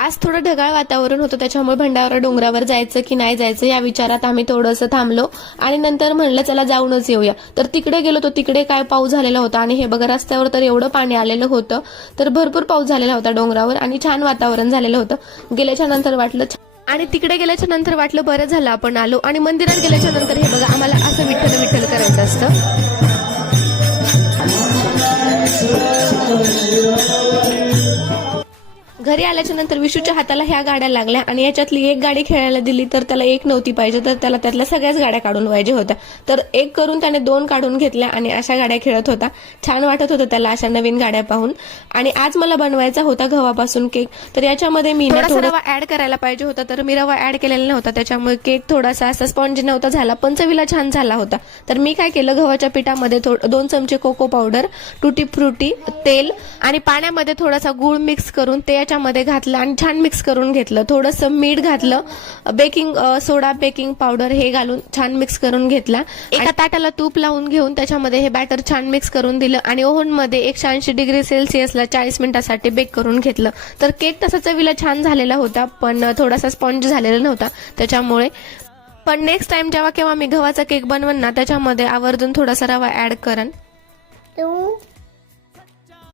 आज थोडं ढगाळ वातावरण होतं, त्याच्यामुळे भंडारा डोंगरावर जायचं की नाही जायचं या विचारात आम्ही थोडंसं थांबलो आणि नंतर म्हणलं चला जाऊनच येऊया. तर तिकडे गेलो, तर तिकडे काय पाऊस झालेला होता आणि हे बघा रस्त्यावर तर एवढं पाणी आलेलं होतं. तर भरपूर पाऊस झालेला होता डोंगरावर आणि छान वातावरण झालेलं होतं. गेल्याच्या नंतर वाटलं आणि तिकडे गेल्याच्या नंतर वाटलं बरं झालं आपण आलो. आणि मंदिरात गेल्याच्या नंतर हे बघा आम्हाला असं विठ्ठल विठ्ठल करायचं असतं. घरी आल्याच्या नंतर विशूच्या हाताला ह्या गाड्या लागल्या आणि याच्यातली एक गाडी खेळायला दिली तर त्याला एक नव्हती पाहिजे, तर त्याला त्यातल्या सगळ्याच गाड्या काढून पाहिजे होत्या. तर एक करून त्याने 2 काढून घेतल्या आणि अशा गाड्या खेळत होता. छान वाटत होतं त्याला अशा नवीन गाड्या पाहून. आणि आज मला बनवायचा होता गव्हापासून केक. तर याच्यामध्ये मी थोडा रवा ऍड करायला पाहिजे होता, तर मी रवा ऍड केलेला नव्हता, त्याच्यामुळे केक थोडासा असा स्पॉन्ज नव्हता झाला, पण चवीला छान झाला होता. तर मी काय केलं, गव्हाच्या पिठामध्ये 2 चमचे कोको पावडर, टुटी फ्रुटी, तेल आणि पाण्यामध्ये थोडासा गूळ मिक्स करून ते मध्ये घातलं आणि छान मिक्स करून घेतलं. थोडंसं मीठ घातलं, बेकिंग सोडा, बेकिंग पावडर हे घालून छान मिक्स करून घेतला. एका ताटाला तूप लावून घेऊन त्याच्यामध्ये हे बॅटर छान मिक्स करून दिलं आणि ओव्हन मध्ये 180 डिग्री सेल्सिअसला 40 मिनिटांसाठी बेक करून घेतलं. तर केक तसा चवीला छान झालेला होता, पण थोडासा स्पॉन्ज झालेला नव्हता त्याच्यामुळे. पण नेक्स्ट टाइम जेव्हा केव्हा मी गव्हाचा केक बनवन ना, त्याच्यामध्ये आवर्जून थोडासा रवा ऍड करन.